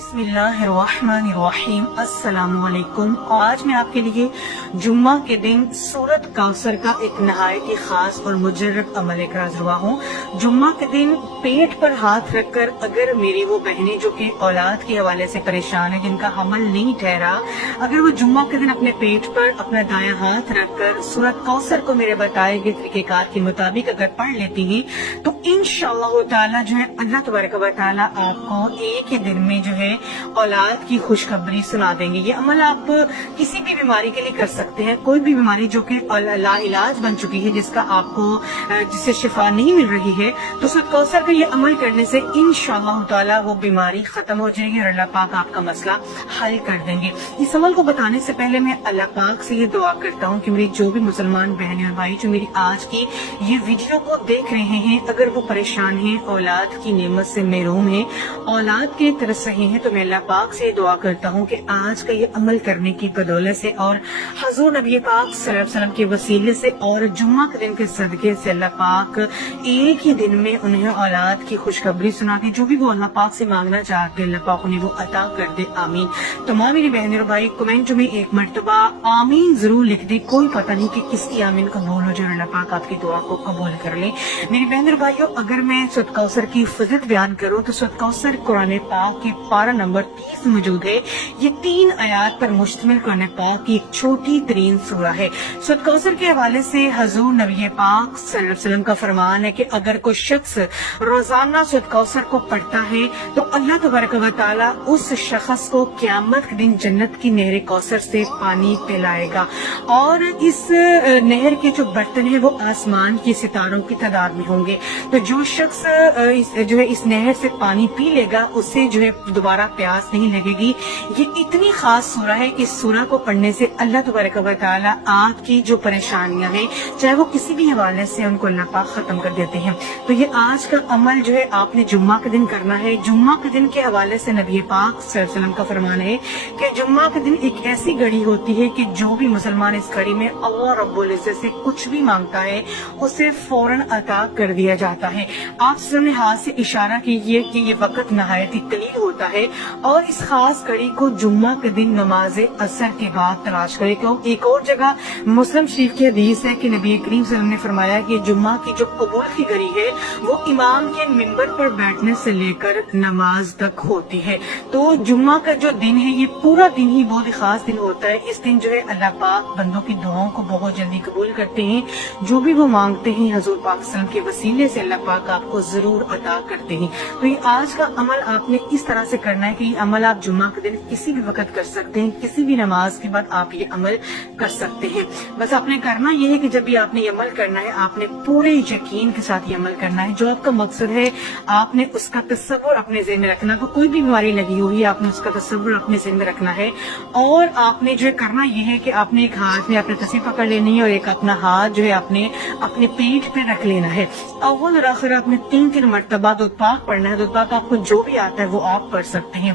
بسم اللہ الرحمن الرحیم، السلام علیکم۔ آج میں آپ کے لیے جمعہ کے دن سورۃ کوثر کا ایک نہایت ہی خاص اور مجرب عمل لے کر حاضر ہوا ہوں۔ جمعہ کے دن پیٹ پر ہاتھ رکھ کر اگر میری وہ بہنیں جو کہ اولاد کے حوالے سے پریشان ہیں، جن کا حمل نہیں ٹھہرا، اگر وہ جمعہ کے دن اپنے پیٹ پر اپنا دایاں ہاتھ رکھ کر سورۃ کوثر کو میرے بتائے گئے طریقہ کار کے مطابق اگر پڑھ لیتی ہیں تو انشاءاللہ تعالی جو ہے اللہ تبارک و تعالی آپ کو ایک ہی دن میں جو ہے اولاد کی خوشخبری سنا دیں گے۔ یہ عمل آپ کسی بھی بیماری کے لیے کر سکتے ہیں، کوئی بھی بیماری جو کہ لا علاج بن چکی ہے، جس کا آپ کو جس سے شفا نہیں مل رہی ہے، تو سورۃ کوثر کا یہ عمل کرنے سے انشاءاللہ تعالی وہ بیماری ختم ہو جائے گی اور اللہ پاک آپ کا مسئلہ حل کر دیں گے۔ اس عمل کو بتانے سے پہلے میں اللہ پاک سے یہ دعا کرتا ہوں کہ میری جو بھی مسلمان بہنیں اور بھائی جو میری آج کی یہ ویڈیو کو دیکھ رہے ہیں، اگر وہ پریشان ہیں، اولاد کی نعمت سے محروم ہیں، اولاد کے ترس رہے ہیں، تو میں اللہ پاک سے دعا کرتا ہوں کہ آج کا یہ عمل کرنے کی بدولت سے اور حضور نبی پاک صلی اللہ علیہ وسلم کے وسیلے سے اور جمعہ کے دن کے صدقے سے اللہ پاک ایک ہی دن میں انہیں اولاد کی خوشخبری سنا دی۔ جو بھی وہ اللہ پاک سے مانگنا چاہتے اللہ پاک انہیں وہ عطا کر دے، آمین۔ تمام میری بہنیں اور بھائی کمنٹ میں ایک مرتبہ آمین ضرور لکھ دے، کوئی پتہ نہیں کہ کس کی آمین قبول ہو جائے، اللہ پاک آپ کی دعا کو قبول کر لے۔ میری بہنیں اور بھائیو، اگر میں سورۃ کوثر کی فضیلت بیان کروں تو سورۃ کوثر قرآن پاک کے پارہ نمبر 30 موجود ہے۔ یہ 3 آیات پر مشتمل قرآن پاک کی ایک چھوٹی ترین سورہ ہے۔ سورۃ کوثر کے حوالے سے حضور نبی پاک صلی اللہ علیہ وسلم کا فرمان ہے کہ اگر کوئی شخص روزانہ سورۃ کوثر کو پڑھتا ہے تو اللہ تبارک و تعالی اس شخص کو قیامت کے دن جنت کی نہر کوثر سے پانی پلائے گا، اور اس نہر کے جو برتن ہیں وہ آسمان کے ستاروں کی تعداد میں ہوں گے۔ تو جو شخص جو ہے اس نہر سے پانی پی لے گا، اسے جو ہے دوبارہ پیاس نہیں لگے گی۔ یہ اتنی خاص سورہ ہے کہ اس سورہ کو پڑھنے سے اللہ تبارک و تعالی آپ کی جو پریشانیاں ہیں، چاہے وہ کسی بھی حوالے سے، ان کو اللہ پاک ختم کر دیتے ہیں۔ تو یہ آج کا عمل جو ہے آپ نے جمعہ کے دن کرنا ہے۔ جمعہ کے دن کے حوالے سے نبی پاک صلی اللہ علیہ وسلم کا فرمان ہے کہ جمعہ کے دن ایک ایسی گھڑی ہوتی ہے کہ جو بھی مسلمان اس گھڑی میں اللہ رب العزت سے کچھ بھی مانگتا ہے اسے فوراً عطا کر دیا جاتا ہے۔ آپ نے ہاتھ سے اشارہ کیجیے کہ یہ وقت نہایت ہی قلیل ہوتا ہے، اور اس خاص گھڑی کو جمعہ کے دن نماز عصر کے بعد تلاش کرے۔ ایک اور جگہ مسلم شریف کی حدیث ہے کہ نبی کریم صلی اللہ علیہ وسلم نے فرمایا کہ جمعہ کی جو قبول کی گھڑی ہے وہ امام کے منبر پر بیٹھنے سے لے کر نماز تک ہوتی ہے۔ تو جمعہ کا جو دن ہے یہ پورا دن ہی بہت ہی خاص دن ہوتا ہے۔ اس دن جو ہے اللہ پاک بندوں کی دعاؤں کو بہت جلدی قبول کرتے ہیں، جو بھی وہ مانگتے ہیں حضور پاک صلی اللہ علیہ وسلم کے وسیلے سے اللہ پاک آپ کو ضرور عطا کرتے ہیں۔ تو یہ آج کا عمل آپ نے اس طرح سے کرنا ہے کہ یہ عمل آپ جمعہ کے دن کسی بھی وقت کر سکتے ہیں، کسی بھی نماز کے بعد آپ یہ عمل کر سکتے ہیں۔ بس آپ نے کرنا یہ ہے کہ جب بھی آپ نے یہ عمل کرنا ہے، آپ نے پورے یقین کے ساتھ یہ عمل کرنا ہے۔ جو آپ کا مقصد ہے آپ نے اس کا تصور اپنے ذہن میں رکھنا، کوئی بھی بیماری لگی ہوئی ہے آپ نے اس کا تصور اپنے ذہن میں رکھنا ہے، اور آپ نے جو کرنا یہ ہے کہ آپ نے ایک ہاتھ میں اپنے تصویر پکڑ لینی ہے اور ایک اپنا ہاتھ جو ہے اپنے پیٹ پہ رکھ لینا ہے۔ اول اور آخر آپ نے 3 مرتبہ درود پاک پڑھنا ہے۔ درود پاک آپ کو جو بھی آتا ہے وہ آپ پڑھ سکتے ہیں۔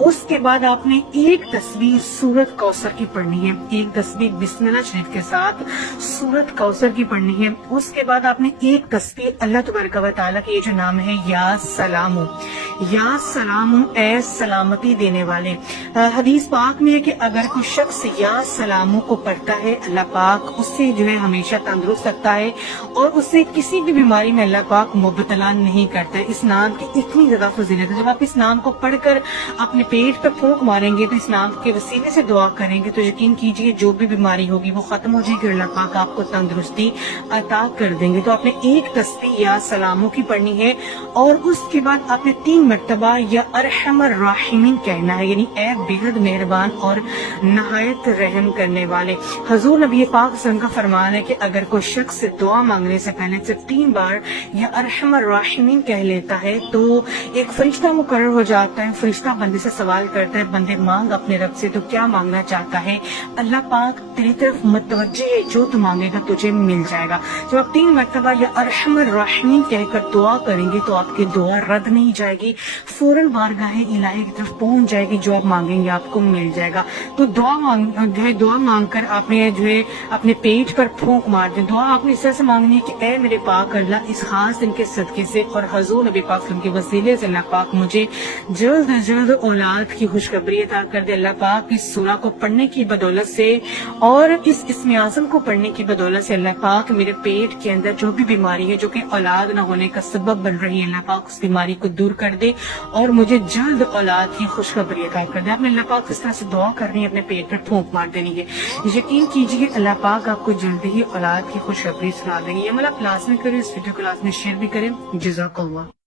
اس کے بعد آپ نے ایک تسبیح سورۃ کوثر کی پڑھنی ہے، ایک تسبیح بسم اللہ شریف کے ساتھ سورۃ کوثر کی پڑھنی ہے۔ اس کے بعد آپ نے ایک تسبیح اللہ تبارک و تعالیٰ کے یہ جو نام ہے یا سلام، یا سلام اے سلامتی دینے والے۔ حدیث پاک میں ہے کہ اگر کوئی شخص یا سلام کو پڑھتا ہے، اللہ پاک اس سے جو ہے ہمیشہ تندرست رکھتا ہے اور اسے کسی بھی بیماری میں اللہ پاک مبتلا نہیں کرتا ہے۔ اس نام کی اتنی زیادہ فضیلت ہے۔ جب آپ اس نام کو پڑھ کر اپنے پیٹ پہ پھونک ماریں گے تو اس نام کے وسیلے سے دعا کریں گے تو یقین کیجیے جو بھی بیماری ہوگی وہ ختم ہو جائے گی، اللہ پاک آپ کو تندرستی عطا کر دیں گے۔ تو آپ نے ایک تسبیح یا سلاموں کی پڑھنی ہے، اور اس کے بعد آپ نے 3 مرتبہ یا ارحم الراحمین کہنا ہے، یعنی اے بے حد مہربان اور نہایت رحم کرنے والے۔ حضور نبی پاک صلی اللہ علیہ وسلم کا فرمان ہے کہ اگر کوئی شخص دعا مانگنے سے پہلے صرف 3 بار یا ارحم الراحمین کہہ لیتا ہے تو ایک فرشتہ مقرر ہو جاتا ہے۔ فرشتہ بندے سے سوال کرتا ہے، بندے مانگ اپنے رب سے، تو کیا مانگنا چاہتا ہے؟ اللہ پاک تیری طرف متوجہ ہے، جو تو مانگے گا تجھے مل جائے گا۔ جب آپ 3 مرتبہ یا ارحم الراحمین کہہ کر دعا کریں گے تو آپ کی دعا رد نہیں جائے گی، فوراً بارگاہ الہی کی طرف پہنچ جائے گی، جو آپ مانگیں گے آپ کو مل جائے گا۔ تو دعا مانگ کر آپ نے جو ہے اپنے پیٹ پر پھونک مار دیں. دعا آپ نے اس طرح سے مانگنی ہے کہ اے میرے پاک اللہ اس خاص دن کے صدقے سے اور حضور نبی پاک صلی اللہ علیہ وسلم کے وسیلے سے اللہ پاک مجھے جلد از جلد اولاد کی خوشخبری عطا کر دے. اللہ پاک اس سورہ کو پڑھنے کی بدولت سے اور اس اسم اعظم کو پڑھنے کی بدولت سے اللہ پاک میرے پیٹ کے اندر جو بھی بیماری ہے جو کہ اولاد نہ ہونے کا سبب بن رہی ہے اللہ پاک اس بیماری کو دور کر دے اور مجھے جلد اولاد کی خوشخبری عطا کر دے. آپ نے اللہ پاک اس طرح سے دعا کرنی ہے, اپنے پیٹ پر پھونک مار دینی ہے. یقین کیجیے اللہ پاک آپ کو جلد ہی اولاد کی خوشخبری سنا دیں گے. یہ مطلب کلاس میں کریں, اس ویڈیو کلاس میں شیئر بھی کریں. جزاک اللہ.